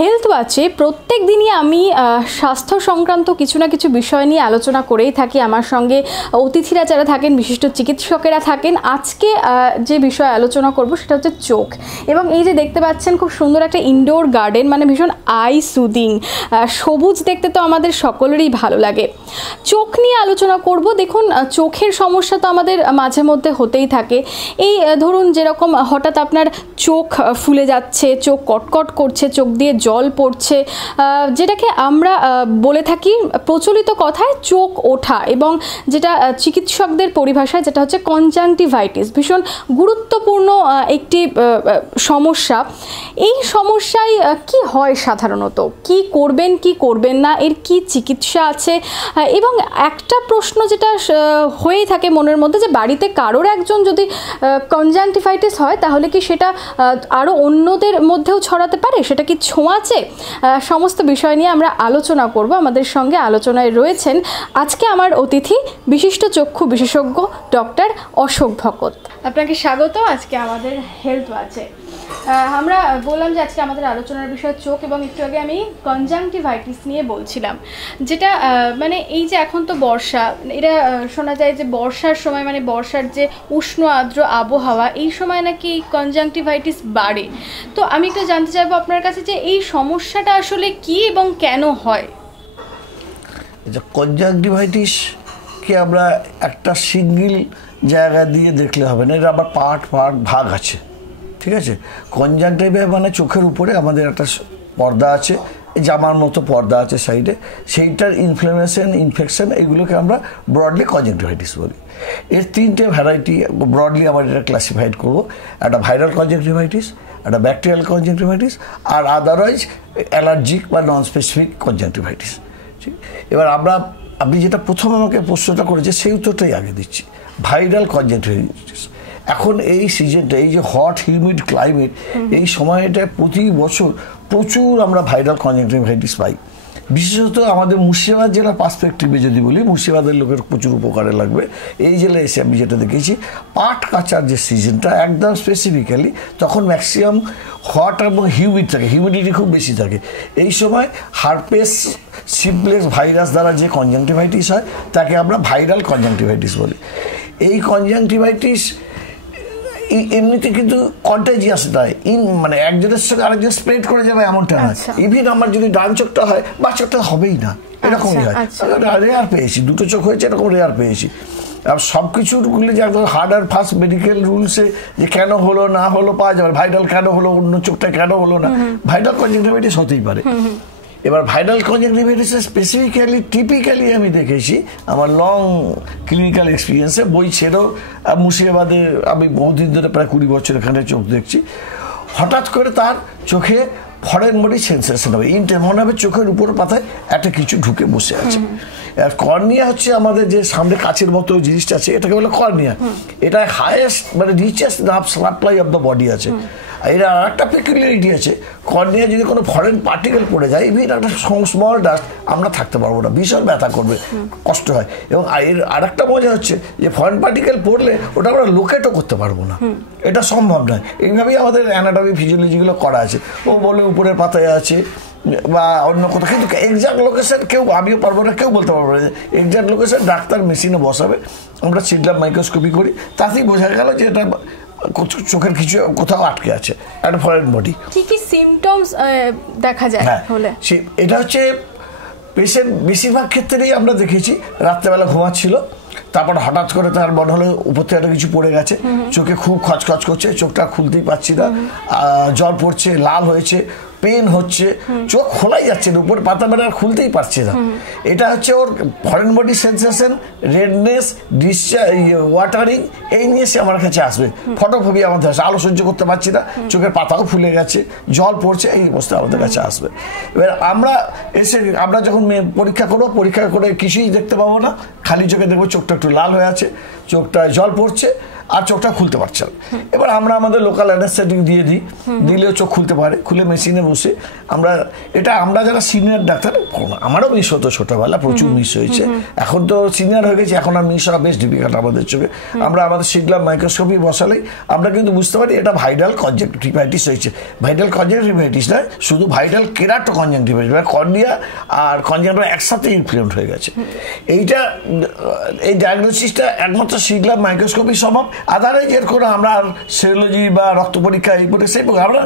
Health ওয়াচে প্রত্যেক দিনই আমি স্বাস্থ্য সংক্রান্ত কিছু না কিছু বিষয় নিয়ে আলোচনা করেই থাকি। আমার সঙ্গে অতিথিরা যারা থাকেন, বিশিষ্ট চিকিৎসকেরা থাকেন। আজকে যে বিষয়ে আলোচনা করব সেটা হচ্ছে চোখ। এবং এই যে দেখতে পাচ্ছেন খুব সুন্দর একটা ইনডোর গার্ডেন, মানে ভীষণ আই সুদিং, সবুজ দেখতে তো আমাদের সকলেরই ভালো লাগে। চোখ নিয়ে আলোচনা করব। দেখুন, চোখের সমস্যা তো আমাদের মাঝে মধ্যে হতেই থাকে। এই ধরুন যেরকম হঠাৎ আপনার চোখ ফুলে যাচ্ছে, চোখ কটকট করছে, চোখ দিয়ে জল পড়ছে, যেটাকে আমরা বলে থাকি প্রচলিত কথায় চোখ ওঠা, এবং যেটা চিকিৎসকদের পরিভাষায় যেটা হচ্ছে কনজাংটিভাইটিস। ভীষণ গুরুত্বপূর্ণ একটি সমস্যা। এই সমস্যায় কি হয় সাধারণত, কি করবেন কি করবেন না, এর কি চিকিৎসা আছে? এবং একটা প্রশ্ন যেটা হয়েই থাকে মনের মধ্যে, যে বাড়িতে কারোর একজন যদি কনজাংটিভাইটিস হয় তাহলে কি সেটা আরও অন্যদের মধ্যেও ছড়াতে পারে, সেটা কি ছোঁয়াচে? সমস্ত বিষয় নিয়ে আমরা আলোচনা করব। আমাদের সঙ্গে আলোচনায় রয়েছেন আজকে আমার অতিথি, বিশিষ্ট চক্ষু বিশেষজ্ঞ ডক্টর অশোক ভকত। আপনাকে স্বাগত আজকে আমাদের হেলথ ওয়াচে। আমরা বললাম যে আজকে আমাদের আলোচনার বিষয় চোখ, এবং একটু আগে আমি কনজাংটিভাইটিস নিয়ে বলছিলাম, যেটা মানে এই যে এখন তো বর্ষা, এটা শোনা যায় যে বর্ষার সময়, মানে বর্ষার যে উষ্ণ আর্দ্র আবহাওয়া, এই সময় নাকি কনজাংটিভাইটিস বাড়ে। তো আমি একটু জানতে চাইবো আপনার কাছে যে এই সমস্যাটা আসলে কি এবং কেন হয়। কনজাংটিভাইটিসকে আমরা একটা সিঙ্গেল জায়গা দিয়ে দেখলে হবে না, এটা আবার পার্ট ভাগ আছে, ঠিক আছে। কনজাংটিভা মানে চোখের উপরে আমাদের একটা পর্দা আছে, জামার মতো পর্দা আছে সাইডে, সেইটার ইনফ্লামেশন, ইনফেকশন, এগুলোকে আমরা ব্রডলি কনজাংটিভাইটিস বলি। এর তিনটে ভ্যারাইটি ব্রডলি আমরা এটা ক্লাসিফাইড করবো। একটা ভাইরাল কনজাংটিভাইটিস, একটা ব্যাকটেরিয়াল কনজাংটিভাইটিস, আর আদারওয়াইজ অ্যালার্জিক বা নন স্পেসিফিক কনজাংটিভাইটিস। ঠিক, এবার আপনি যেটা প্রথম আমাকে প্রশ্নটা করেছে সেই উত্তরটাই আগে দিচ্ছি। ভাইরাল কনজাংটিভাইটিস, এখন এই সিজনটা, এই যে হট হিউমিড ক্লাইমেট, এই সময়টা প্রতি বছর প্রচুর আমরা ভাইরাল কনজাংটিভাইটিস পাই। বিশেষত আমাদের মুর্শিদাবাদ জেলার পার্সপেক্টিভে যদি বলি, মুর্শিদাবাদের লোকের প্রচুর উপকারে লাগবে। এই জেলায় এসে আমি যেটা দেখেছি, পাট কাচার যে সিজনটা একদম স্পেসিফিক্যালি, তখন ম্যাক্সিমাম হট এবং হিউমিড থাকে, হিউমিডিটি খুব বেশি থাকে। এই সময় হারপেস সিমপ্লেক্স ভাইরাস দ্বারা যে কনজাংটিভাইটিস হয় তাকে আমরা ভাইরাল কনজাংটিভাইটিস বলি। এই কনজাংটিভাইটিস এমনিতে কিন্তু কন্টাজিয়াস নয়, মানে একজনের সঙ্গে আরেকজন স্প্রেড করে যাবে এমনটা নয়। ইভিন আমার যদি ডান চোখটা হয়, বাঁ চোখটা হবেই না, এরকমই হয়। রেয়ার পেয়েছি, দুটো চোখ হয়েছে এরকম রেয়ার পেয়েছি। আর সব কিছুগুলি যে একদম হার্ড আর ফাস্ট মেডিকেল রুলসে যে কেন হলো না হলো পাওয়া যাবে। ভাইরাল কেন হলো, অন্য চোখটা কেন হলো না, ভাইরাল কনজাংটিভাইটিস হতেই পারে। এবার ভাইরাল কনজাংটিভাইটিস স্পেসিফিক্যালি টিপিক্যালি আমি দেখেছি আমার লং ক্লিনিক্যাল এক্সপিরিয়েন্সে, বই ছেড়েও মুর্শিদাবাদে আমি বহুদিন ধরে প্রায় 20 বছর এখানে চোখ দেখছি। হঠাৎ করে তার চোখে ফরেন বডি সেন্সেশন হবে, মনে হবে চোখের উপর পাতায় একটা কিছু ঢুকে বসে আছে। আর কর্নিয়া হচ্ছে আমাদের যে সামনে কাচের মতো জিনিসটা আছে, এটাকে বলে কর্নিয়া। এটা হাইয়েস্ট মানে richest nerve supply of the body আছে। এর আর একটা পেকুলিয়ারিটি আছে, কর্নিয়া যদি কোনো ফরেন পার্টিকেল পড়ে যায়, ইভিন একটা স্মল ডাস্ট, আমরা থাকতে পারবো না, ভীষণ ব্যথা করবে, কষ্ট হয়। এবং এর আর একটা মজা হচ্ছে যে ফরেন পার্টিকেল পড়লে ওটা আমরা লোকেটও করতে পারবো না, এটা সম্ভব নয়। এইভাবেই আমাদের অ্যানাটমি ফিজিওলজিগুলো করা আছে। ও বলে উপরের পাতায় আছে বা অন্য কোথাও, কিন্তু এক্সাক্ট লোকেশন কেউ, আমিও পারবো না, কেউ বলতে পারবো না। এক্সাক্ট লোকেশন ডাক্তার মেশিনে বসাবে, আমরা সিডলাম মাইক্রোস্কোপি করি, তাতেই বোঝা গেল যে এটা চোখের কিছু কোথাও আটকে আছে, একটা ফরেন বডি। কি কি সিমটমস দেখা যায়? এটা হচ্ছে পেশেন্ট বেশিরভাগ ক্ষেত্রেই আমরা দেখেছি রাত্রেবেলা ঘুমাচ্ছিল, তারপর হঠাৎ করে তার মনে হলো উপর থেকে একটা কিছু পড়ে গেছে, চোখে খুব খচখচ করছে, চোখটা খুলতেই পারছি না, জল পড়ছে, লাল হয়েছে, পেন হচ্ছে, চোখ খোলাই যাচ্ছে না, উপর পাতা বেড়া খুলতেই পারছে না। এটা হচ্ছে ওর foreign body sensation, redness, watering, এই নিয়ে সে আমার কাছে আসবে। ফটোফোবিয়া আমাদের আসে, আলো সহ্য করতে পারছি না, চোখের পাতাও ফুলে গেছে, জল পড়ছে, এই অবস্থা আমাদের কাছে আসবে। এবার আমরা যখন পরীক্ষা করবো, পরীক্ষা করে কিছুই দেখতে পাবো না, খালি চোখে দেখবো চোখটা একটু লাল হয়ে আছে, চোখটায় জল পড়ছে, আর চোখটা খুলতে পারছে না। এবার আমরা আমাদের লোকাল অ্যানেস্থেটিক দিয়ে দিই, দিলেও চোখ খুলতে পারে, খুলে মেশিনে বসে আমরা যারা সিনিয়র ডাক্তার, আমারও মিস হতো ছোটবেলা, প্রচুর মিস হয়েছে, এখন তো সিনিয়র হয়ে গেছি, এখন আর মিস হওয়া বেশ ডিফিকাল্ট আমাদের চোখে। আমরা আমাদের শিখলাম মাইক্রোস্কোপি বসালেই আমরা কিন্তু বুঝতে পারি এটা ভাইরাল কনজাংটিভাইটিস হয়েছে। ভাইরাল কনজাংটিভাইটিস নয়, শুধু ভাইরাল কেরাটো কনজাংটিভাইটিস, কর্নিয়া আর কনজাংটিভা একসাথে ইনফ্লুয়েন্ট হয়ে গেছে। এই ডায়াগনোসিসটা একমাত্র শিখলাম মাইক্রোস্কোপি সম্ভব। আদারে যেরকম আমরা সেরোলজি বা রক্ত পরীক্ষা এই করে সেই আমরা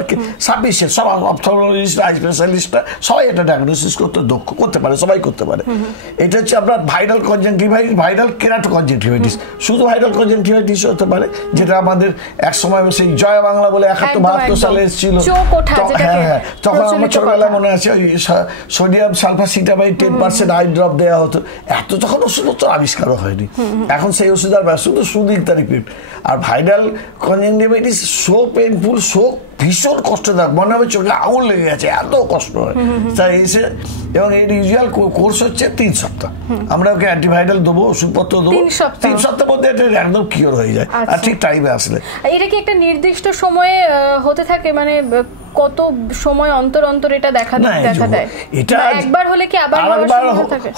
সাবমিশন সব অপথলমোলজিস্ট, আই স্পেশালিস্টরা সবাই এটা ডায়াগনোসিস করতে পারে, সবাই করতে পারে। এটা হচ্ছে আপনার ভাইরাল কনজাংটিভাইটিস, ভাইরাল কেরাটো কনজাংটিভাইটিস। শুধু ভাইরাল কনজাংটিভাইটিস হতে পারে, যেটা আমাদের এক সময় সেই জয় বাংলা বলে 71-72 সালে এসেছিল। হ্যাঁ, তখন আমার ছোটবেলায় মনে আছে ওই সোডিয়াম সালফাসিটামাইড 10% আই ড্রপ দেওয়া হতো। এত তখন ওষুধপত্র আবিষ্কারও হয়নি, এখন সেই ওষুধ আর শুধু সুদিকটা রিপিট। আর viral conjunctivitis so painful, so ভীষণ কষ্টদায়ক, মনে হবে চোখে আঙুল লেগে গেছে, এত কষ্ট হয়। তাই এসে এবং এর ইউজুয়াল কোর্স হচ্ছে 3 সপ্তাহ। আমরা ওকে অ্যান্টিভাইরাল দেবো, ওষুধপত্র দেবো, 3 সপ্তাহের মধ্যে এটা একদম কিওর হয়ে যায়। আর ঠিক টাইমে আসলে এটা কি একটা নির্দিষ্ট সময়ে হতে থাকে, মানে কত সময় অন্তর অন্তর এটা দেখা দেয়? এটা একবার হলে কি আবার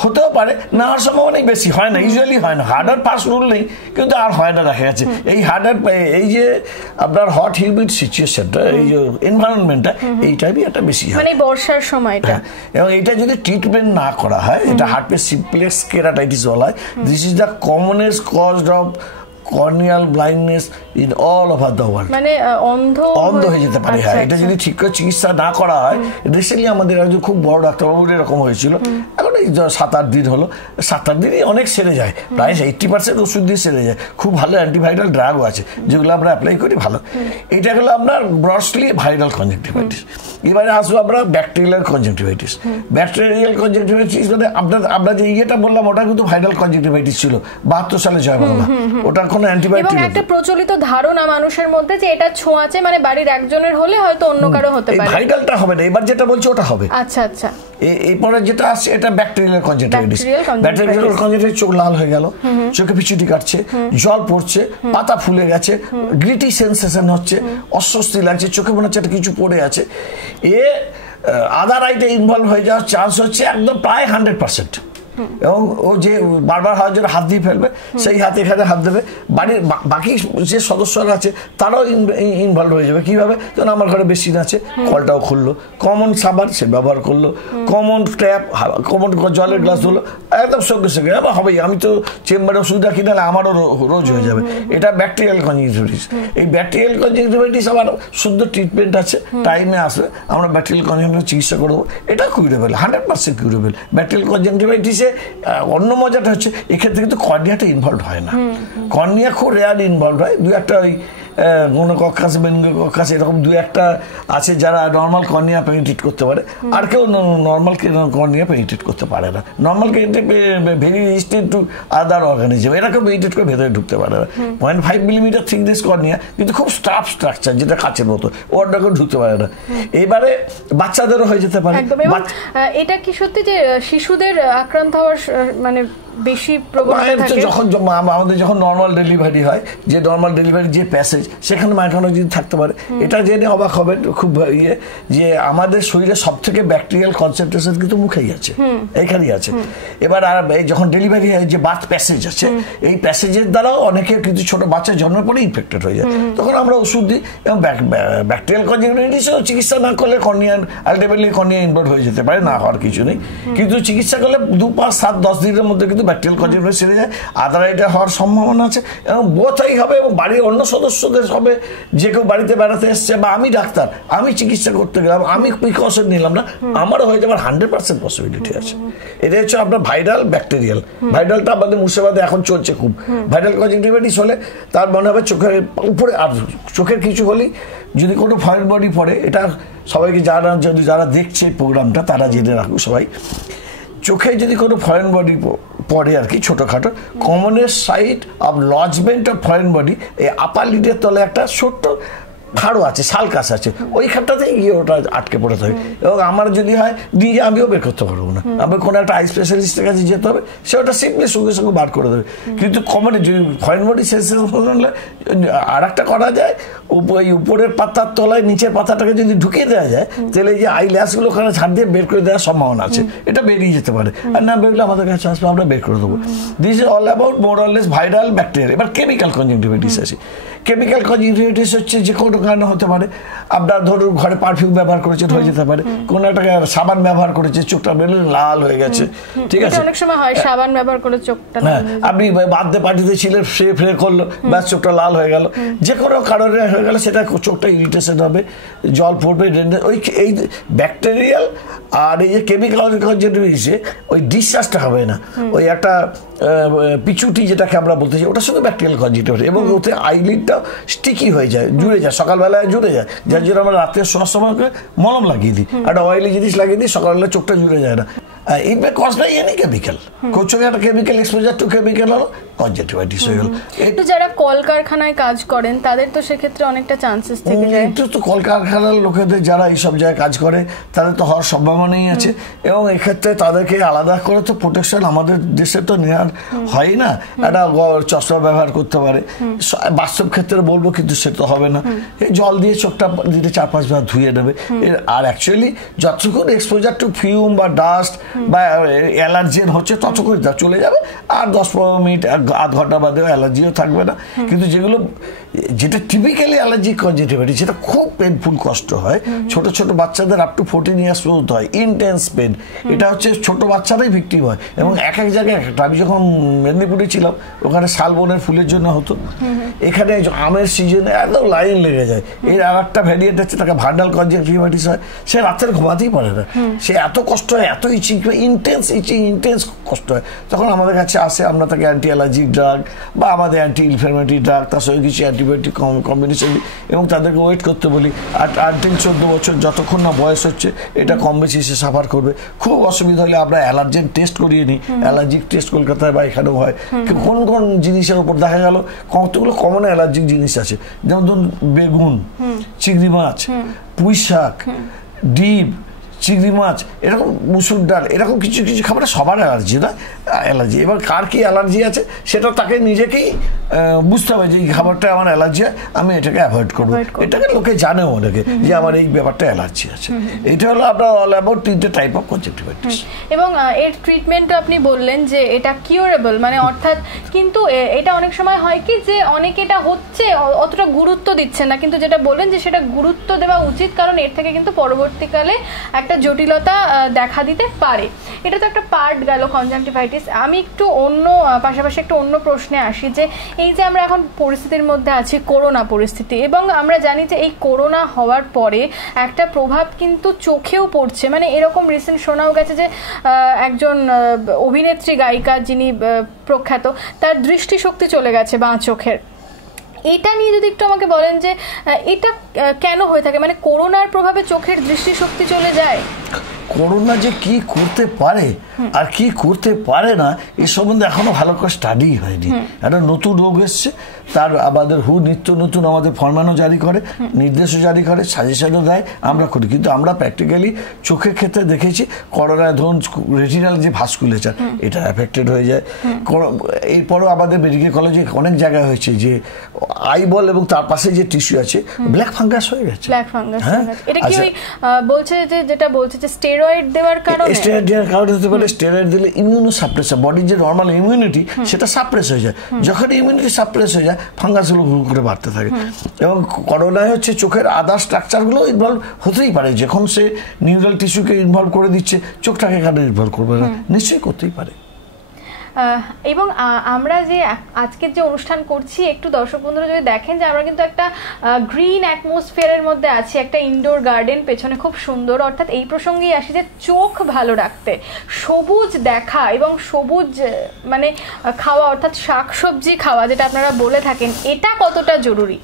হতেও পারে, না হওয়ার সম্ভাবনা বেশি, হয় না, ইউজুয়ালি হয় না। হার্ডার পাস রুল নেই, কিন্তু আর হয় না দেখা যাচ্ছে। এই হার্ডার এই যে আপনার হট হিউমিড সিচুয়েশনটা, এই যে এনভায়রনমেন্টটা, এই টাইপই একটা বেশি হয়, মানে বর্ষার সময়টা। এবং এটা যদি ট্রিটমেন্ট না করা হয়, এটা হার্পেস সিমপ্লেক্স কেরাটাইটিস বলা হয়। This is the commonest cause of corneal blindness in all over the world. মানে অন্ধ হয়ে যেতে পারে। হ্যাঁ, এটা যদি ঠিক করে চিকিৎসা না করা হয়, রিসেন্টলি আমাদের একজন খুব বড় ডাক্তারবাবুর এরকম হয়েছিল, এখন এই 7-8 দিন হলো, 7-8 দিনই অনেক সেরে যায়, প্রায় 80% ওষুধ দিয়ে সেরে যায়। খুব ভালো অ্যান্টিভাইরাল ড্রাগও আছে যেগুলো আমরা অ্যাপ্লাই করি, ভালো। এটা হলো আপনার ব্রডলি ভাইরাল কনজাংটিভাইটিস। এবারে আসবো আমরা ব্যাকটেরিয়াল কনজাংটিভাইটিস। ব্যাকটেরিয়াল কনজাংটিভাইটিস মানে আমরা যে ইয়েটা বললাম, ওটা কিন্তু ভাইরাল কনজাংটিভাইটিস ছিল 72 সালে জয় বাংলা। ওটা কোনো অ্যান্টিবায়োটিক, এবং একটা প্রচলিত ধারণা মানুষের মধ্যে যে এটা ছোঁয়াচে, মানে বাড়ির একজনের হলে হয়তো অন্য কারো হতে পারে। ভাইরালটা হবে না, এবার যেটা বলছি ওটা হবে। আচ্ছা আচ্ছা। এরপরে যেটা আসছে এটা ব্যাকটেরিয়াল কনজাংটিভাইটিস। ব্যাকটেরিয়াল কনজাংটিভাইটিস, চোখ লাল হয়ে গেল, চোখে পিছুটি কাটছে, জল পড়ছে, পাতা ফুলে গেছে, গ্রিটি সেন্সেশন হচ্ছে, অস্বস্তি লাগছে, চোখে মনে হচ্ছে কিছু পড়ে আছে। আদার আইতে ইনভলভ হয়ে যাওয়ার চান্স হচ্ছে একদম প্রায় 100%। এবং ও যে বারবার হাত জন্য হাত দিয়ে ফেলবে, সেই হাতে এখানে হাত দেবে, বাড়ির বাকি যে সদস্যরা আছে তারাও ইনভলভ হয়ে যাবে। কিভাবে? তখন আমার ঘরে বেশি আছে, কলটাও খুললো, কমন সাবান সে ব্যবহার করলো, কমন ট্যাপ, কমন জলের গ্লাস ধরলো, একদম সঙ্গে সঙ্গে হবে। আমি তো চেম্বারে ওষুধ রাখি, নাহলে আমারও রোজ হয়ে যাবে। এটা ব্যাকটেরিয়াল কনজাংটিভাইটিস। এই ব্যাকটেরিয়াল কনজাংটিভাইটিস আমার শুদ্ধ ট্রিটমেন্ট আছে, টাইমে আসবে, আমরা ব্যাকটেরিয়াল কনজাংটিভাইটিস চিকিৎসা করবো। এটা কিউরেবল, 100% কিউরেবল। ব্যাকটেরিয়াল কনজাংটিভাইটিসে অন্য মজাটা হচ্ছে এক্ষেত্রে কিন্তু কর্নিয়াটা ইনভলভ হয় না। কর্নিয়া খুব রেয়ার ইনভলভ হয়, 2-1টা ওই মনোকক্কাস, মেনিনগোকক্কাস এরকম 2-1টা আছে যারা নর্মাল কর্নিয়া পেনিট্রেট করতে পারে, আর কেউ নর্মাল কর্নিয়া পেনিট্রেট করতে পারে না। Normal very resistant to other organism, এরা কেউ পেনিট্রেট করে ভেতরে ঢুকতে পারে না। 0.5 মিলিমিটার থিকনেস কর্নিয়া, কিন্তু খুব স্টাফ স্ট্রাকচার, যেটা কাচের মতো, ওটা কেউ ঢুকতে পারে না। এবারে বাচ্চাদেরও হয়ে যেতে পারে। এটা কি সত্যি যে শিশুদের আক্রান্ত হওয়ার মানে বেশি প্রবণতা থাকে? যখন আমাদের যখন নর্মাল ডেলিভারি হয়, যে নর্মাল ডেলিভারি যে প্যাসেজ, সেখানে মাইক্রোনোলজি থাকতে পারে। এটা জেনে অবাক হবে খুব যে আমাদের শরীরে সব থেকে ব্যাকটেরিয়াল কনসেন্ট্রেশন কিন্তু মুখেই আছে, এইখানেই আছে। এবার আর যখন ডেলিভারি হয়, যে বার্থ প্যাসেজ আছে, এই প্যাসেজের দ্বারাও অনেকে কিন্তু ছোট বাচ্চা জন্মের পরে ইনফেক্টেড হয়ে যায়। তখন আমরা ওষুধ দিই, এবং ব্যাকটেরিয়াল কনজাংটিভাইটিসও চিকিৎসা না করলে কর্নিয়ার আলটিমেটলি কর্নিয়া ইনভলভ হয়ে যেতে পারে, না হওয়ার কিছু নেই। কিন্তু চিকিৎসা করলে 2, 5, 7, 10 দিনের মধ্যে কিন্তু ব্যাকটেরিয়াল কনজাংটিভাইটিস সেরে যায়। আদারাইটা হওয়ার সম্ভাবনা আছে, এবং বোথই হবে, এবং বাড়ির অন্য সদস্যদের হবে। যে কেউ বাড়িতে বেড়াতে এসছে, বা আমি ডাক্তার, আমি চিকিৎসা করতে গেলাম, আমি প্রিকশন নিলাম না, আমারও হয়ে যাবার 100% পসিবিলিটি আছে। এটা হচ্ছে আপনার ভাইরাল ব্যাকটেরিয়াল। ভাইরালটা আমাদের মুর্শিদাবাদে এখন চলছে খুব। ভাইরাল কনজাংটিভাইটিস হলে তার মনে হবে চোখের উপরে, আর চোখের কিছু হলেই যদি কোনো ফরেন বডি পড়ে, এটা সবাইকে যারা দেখছে প্রোগ্রামটা তারা জেনে রাখুক সবাই, চোখে যদি কোনো ফরেন বডি পড়ে আর কি, ছোটোখাটো, commonest site of lodgement of foreign body, এই আপার লিডের তলে একটা ছোট্ট ভাড়ো আছে, শালকাশ আছে, ওইখানটাতে গিয়ে ওটা আটকে পড়ে থাকে। এবং আমার যদি হয় দিয়ে আমিও বের করতে পারবো না, আমি কোনো একটা আই স্পেশালিস্টের কাছে যেতে হবে, সে ওটা সিম্পলি সঙ্গে সঙ্গে বার করে দেবে। কিন্তু কমনে যদি ফরেন বডি সেন্সেশন হলে আর একটা করা যায়, উপরের পাতার তলায় নিচের পাতাটাকে যদি ঢুকিয়ে দেওয়া যায়, তাহলে এই যে আই ল্যাশগুলো ওখানে ছাড় দিয়ে বের করে দেওয়ার সম্ভাবনা আছে, এটা বেরিয়ে যেতে পারে। আর না বেরোলে আমাদের কাছে আসবে, আমরা বের করে দেবো। This is all about more or less viral bacteria. এবার কেমিক্যাল কনজাংটিভাইটিস আছে। কেমিক্যাল কনজাংটিভাইটিস হচ্ছে যে কোনো কারণে হতে পারে। আপনার ধরুন ঘরে পারফিউম ব্যবহার করেছেন, হয়ে যেতে পারে। কোনো একটা সাবান ব্যবহার করেছে, চোখটা বেরোলে লাল হয়ে গেছে, ঠিক আছে, অনেক সময় হয় সাবান ব্যবহার করে চোখটা, হ্যাঁ, আপনি বার্থডে পার্টিতে ছিলেন, ফ্রে করলো, ব্যাস চোখটা লাল হয়ে গেল, যে কোনো কারণে হয়ে গেল, সেটা চোখটা ইরিটেশন হবে, জল পড়বে। ওই এই ব্যাকটেরিয়াল আর এই যে কেমিক্যাল কনজাংটিভাইটিসে ওই ডিসচার্জটা হবে না, ওই একটা পিচুটি যেটাকে আমরা বলতে চাই, ওটার সঙ্গে ব্যাকটেরিয়াল কনজাংটিভাইটিস, এবং ওতে আইলিডটাও স্টিকি হয়ে যায়, জুড়ে যায়, সকালবেলায় জুড়ে যায়, যার জন্য আমরা রাত্রে শোয়ার সময় মলম লাগিয়ে দিই, একটা অয়েলি জিনিস লাগিয়ে দিই, সকালবেলা চোখটা জুড়ে যায় না। It may cause by any chemical. কোচকে একটা কেমিক্যাল এক্সপোজার টু কেমিক্যাল হলো কনজাংটিভাইটিস হয়ে গেল। একটু যারা কলকারখানায় কাজ করেন তাদের তো সেক্ষেত্রে অনেকটা চান্সেস থেকে যায়। একটু তো কলকারখানার লোকেদের যারা এইসব জায়গায় কাজ করে তাদের তো হওয়ার সম্ভাবনাই আছে, এবং এক্ষেত্রে তাদেরকে আলাদা করে তো প্রোটেকশন আমাদের দেশে তো নেওয়ার হয় না। একটা চশমা ব্যবহার করতে পারে, বাস্তব ক্ষেত্রে বলবো, কিন্তু সেটা হবে না। এই জল দিয়ে চোখটা দিতে 4-5 বার ধুয়ে নেবে। আর অ্যাকচুয়ালি যতক্ষণ এক্সপোজার টু ফিউম বা ডাস্ট বা অ্যালার্জির হচ্ছে ততক্ষণ চলে যাবে, আর 10-15 মিনিট আধ ঘন্টা বাদেও অ্যালার্জিও থাকবে না। কিন্তু যেটা টিপিক্যালি অ্যালার্জিক কনজাংটিভাইটিস, যেটা খুব পেনফুল, কষ্ট হয়, ছোট ছোট বাচ্চাদের আপ টু 14 ইয়ার্স পর্যন্ত হয়, ইন্টেন্স পেন। এটা হচ্ছে ছোট বাচ্চারাই ভিক্টিম হয়, এবং এক এক জায়গায়। আমি যখন মেদিনীপুরে ছিলাম, ওখানে শালবনের ফুলের জন্য হতো, এখানে আমের সিজনে একদম লাইন লেগে যায়। এর আর একটা ভ্যারিয়েন্ট হচ্ছে, তাকে ভাইরাল কনজাংটিভাইটিস হয়, সে রাত্রে ঘুমাতেই পারে না, সে এত কষ্ট হয়, এত ইচিং, ইন্টেন্স কষ্ট হয়। তখন আমাদের কাছে আসে, আমরা তাকে অ্যান্টি অ্যালার্জিক ড্রাগ বা আমাদের অ্যান্টি ইনফ্লামেটরি ড্রাগ, তার সঙ্গে কিছু অ্যান্টিবায়োটিক কম্বিনেশন, এবং তাদেরকে ওয়েট করতে বলি। আর আনটিল 14 বছর যতক্ষণ না বয়স হচ্ছে, এটা কম বেশি সে সাফার করবে। খুব অসুবিধা হলে আমরা অ্যালার্জেন টেস্ট করিয়ে নিই, অ্যালার্জিক টেস্ট কলকাতায় বা এখানেও হয়। কোন কোন জিনিসের উপর দেখা গেল কতগুলো কমন অ্যালার্জিক জিনিস আছে, যেমন ধরুন বেগুন, চিংড়ি মাছ, পুঁই শাক, ডিম, চিংড়ি মাছ, এরকম মুসুর ডাল, এরকম কিছু কিছু খাবারে সবার অ্যালার্জি না, অ্যালার্জি। এবার কার কি অ্যালার্জি আছে সেটা তাকে নিজেকেই বুঝতে হবে, যে এই খাবারটা আমার অ্যালার্জি হয়, আমি এটাকে অ্যাভয়েড করবো। এটাকে লোকে জানেও অনেকে যে আমার এই ব্যাপারটা অ্যালার্জি আছে। এটা হলো আপনার অল অ্যাবাউট 3টে টাইপ অফ কনজাংটিভাইটিস। এবং এর ট্রিটমেন্টও আপনি বললেন যে এটা কিউরেবল, মানে অর্থাৎ, কিন্তু এটা অনেক সময় হয় কি যে অনেকে এটা হচ্ছে অতটা গুরুত্ব দিচ্ছে না, কিন্তু যেটা বললেন যে সেটা গুরুত্ব দেওয়া উচিত, কারণ এর থেকে কিন্তু পরবর্তীকালে একটা জটিলতা দেখা দিতে পারে। এটা তো একটা পার্ট গেল কনজাংটিভাইটিস। আমি একটু পাশাপাশি একটু অন্য প্রশ্নে আসি, যে এই যে আমরা এখন পরিস্থিতির মধ্যে আছি, করোনা পরিস্থিতি, এবং আমরা জানি যে এই করোনা হওয়ার পরে একটা প্রভাব কিন্তু চোখেও পড়ছে। মানে এরকম রিসেন্ট শোনাও গেছে যে একজন অভিনেত্রী গায়িকা, যিনি প্রখ্যাত, তার দৃষ্টিশক্তি চলে গেছে বাঁ চোখের। এটা নিয়ে যদি একটু আমাকে বলেন যে এটা কেন হয়ে থাকে, মানে করোনার প্রভাবে চোখের দৃষ্টিশক্তি চলে যায়? করোনা যে কি করতে পারে আর কি করতে পারে না, এ সম্বন্ধে এখনো ভালো করে স্টাডি হয়নি। একটা নতুন রোগ এসছে, তার আমাদের নিত্য নতুন আমাদের ফরমানও জারি করে, নির্দেশও জারি করে, সাজেশনও দেয়, আমরা করি। কিন্তু আমরা প্র্যাকটিক্যালি চোখের ক্ষেত্রে দেখেছি, করোনায় ধরুন রেটিনাল যে ভাস্কুলেচার, এটা অ্যাফেক্টেড হয়ে যায়। এরপরও আমাদের মেডিকেল কলেজে অনেক জায়গায় হয়েছে যে আইবল এবং তার পাশে যে টিস্যু আছে, ব্ল্যাক ফাঙ্গাস হয়ে গেছে। ব্ল্যাক ফাঙ্গাস, এটা কি বলছে যে, যেটা বলছে যে স্টেরয়েড দেওয়ার কারণে? স্টেরয়েড দেওয়ার কারণে হতে পারে। স্টেরয়েড দিলে ইমিউনো সাপ্রেসার, বডির যে নর্মাল ইমিউনিটি সেটা সাপ্রেস হয়ে যায়। যখন ইমিউনিটি সাপ্রেস হয়ে যায়, ফাঙ্গাসগুলো ঘুরে ঘুরে বাড়তে থাকে। এবং করোনায় হচ্ছে চোখের আদার স্ট্রাকচারগুলো ইনভলভ হতেই পারে। যখন সে নিউরাল টিস্যুকে ইনভলভ করে দিচ্ছে, চোখটাকে কেন ইনভলভ করবে না? নিশ্চয়ই করতেই পারে। এবং আমরা যে আজকের যে অনুষ্ঠান করছি, একটু দর্শক বন্ধুরা যদি দেখেন যে আমরা কিন্তু একটা গ্রিন অ্যাটমসফিয়ারের মধ্যে আছি, একটা ইনডোর গার্ডেন পেছনে খুব সুন্দর। অর্থাৎ এই প্রসঙ্গেই আসি যে চোখ ভালো রাখতে সবুজ দেখা এবং সবুজ মানে খাওয়া, অর্থাৎ শাকসবজি খাওয়া যেটা আপনারা বলে থাকেন, এটা কতটা জরুরি?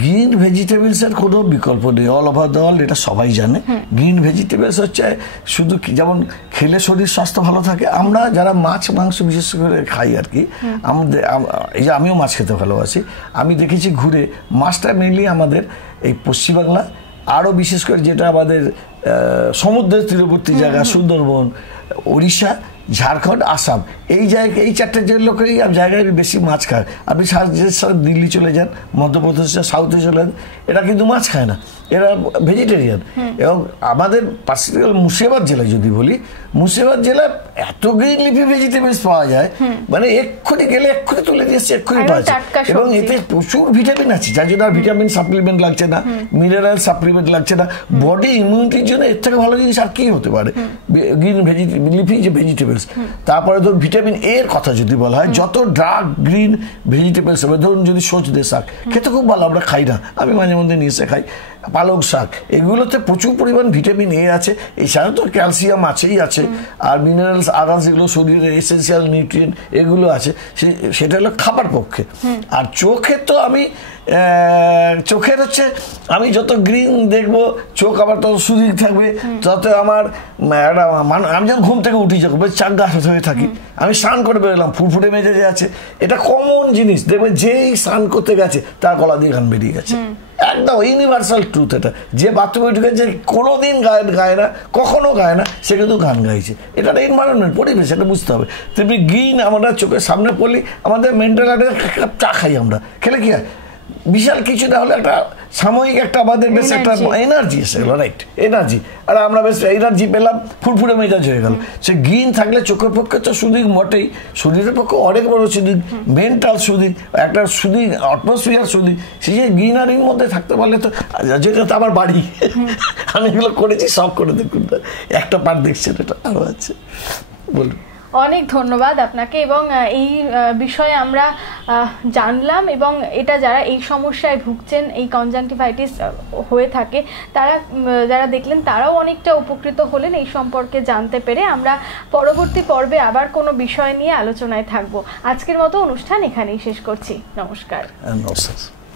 গ্রিন ভেজিটেবলসের কোনো বিকল্প নেই, অল ওভার দ্য ওয়ার্ল্ড, এটা সবাই জানে। গ্রিন ভেজিটেবলস হচ্ছে শুধু যেমন খেলে শরীর স্বাস্থ্য ভালো থাকে। আমরা যারা মাছ মাংস বিশেষ করে খাই আর কি, আমাদের এই যে আমিও মাছ খেতে ভালোবাসি, আমি দেখেছি ঘুরে মাছটা মেনলি আমাদের এই পশ্চিমবাংলা, আরও বিশেষ করে যেটা আমাদের সমুদ্রের তীরবর্তী জায়গা, সুন্দরবন, উড়িষ্যা, ঝাড়খণ্ড, আসাম, এই জায়গায় এই চারটে লোকেরই জায়গায় বেশি মাছ খায়। আপনি দিল্লি চলে যান, মধ্যপ্রদেশ, সাউথে চলে যান, এরা কিন্তু মাছ খায় না, এরা ভেজিটেরিয়ান। এবং আমাদের পার্সিকুলার মুর্শিদাবাদ জেলায় যদি বলি, মুর্শিদাবাদ জেলায় এত গ্রিন লিফি ভেজিটেবলস পাওয়া যায়, মানে এক্ষুনি গেলে এক্ষুনি তুলে দিয়েছে, এক্ষুনি পাওয়া যায়। এবং এতে প্রচুর ভিটামিন আছে, যার জন্য আর ভিটামিন সাপ্লিমেন্ট লাগছে না, মিনারেল সাপ্লিমেন্ট লাগছে না। বডি ইমিউনিটির জন্য এর থেকে ভালো জিনিস আর কি হতে পারে? গ্রিন লিফি যে ভেজিটেবলস। তারপরে ধরুন ভিটামিন এ এর কথা যদি বলা হয়, যত ডার্ক গ্রিন ভেজিটেবলস হবে, ধরুন যদি সজনে শাক খেতে খুব ভালো, আমরা খাই না, আমি মাঝে মধ্যে নিয়ে এসে খাই, পালং শাক, এগুলোতে প্রচুর পরিমাণ ভিটামিন এ আছে। এছাড়াও তো ক্যালসিয়াম আছেই আছে, আর মিনারেলস আদার যেগুলো শরীরের এসেন্সিয়াল নিউট্রিয়েন্ট এগুলো আছে, সেটা হলো খাবার পক্ষে। আর চোখে তো আমি চোখের হচ্ছে, আমি যত গ্রিন দেখবো চোখ আমার তত সুদিক থাকবে, তত আমার আমি যখন ঘুম থেকে উঠি যখন চাঙ্গা হয়ে থাকি, আমি স্নান করে বেরোলাম ফুরফুরে মেজাজে আছে, এটা কমন জিনিস। দেখবে যেই স্নান করতে গেছে তার গলা দিয়ে গান বেরিয়ে গেছে, একদম ইউনিভার্সাল ট্রুথ এটা। যে বাথরুমে ঢুকেছে কোনোদিন গান গায় না, কখনো গায় না, সে কিন্তু গান গাইছে। এটা এনভায়রনমেন্ট, পরিবেশ, এটা বুঝতে হবে। তেমনি গ্রিন আমরা চোখের সামনে পড়লি, আমাদের মেন্টাল একটা চা খাই আমরা, খেলে কি হয়, বিশাল কিছু না হলে একটা সাময়িক একটা আমাদের বেশ একটা এনার্জি এসে গেল, রাইট, এনার্জি, আর আমরা বেশ এনার্জি পেলাম, ফুরফুরে মেজাজ হয়ে গেল। সে গ্রিন থাকলে চোখের পক্ষে তো সুদিক মোটেই, শরীরের পক্ষে অনেক বড় সুদিক, মেন্টাল সুদিক, একটা সুদিক, অটমসফিয়ার সুদিক। সেই যে গ্রিনারির মধ্যে থাকতে পারলে তো, যেটা তো আমার বাড়ি, আমি এগুলো করেছি, সব করে দেখুন, একটা পার্ট দেখছেন, এটা আরও আছে, বলুন। অনেক ধন্যবাদ আপনাকে। এবং এই বিষয়ে আমরা জানলাম, এবং এটা যারা এই সমস্যায় ভুগছেন, এই কনজাংটিভাইটিস হয়ে থাকে, তারা যারা দেখলেন তারাও অনেকটা উপকৃত হলেন এই সম্পর্কে জানতে পেরে। আমরা পরবর্তী পর্বে আবার কোনো বিষয় নিয়ে আলোচনায় থাকবো। আজকের মতো অনুষ্ঠান এখানেই শেষ করছি। নমস্কার। নমস্কার।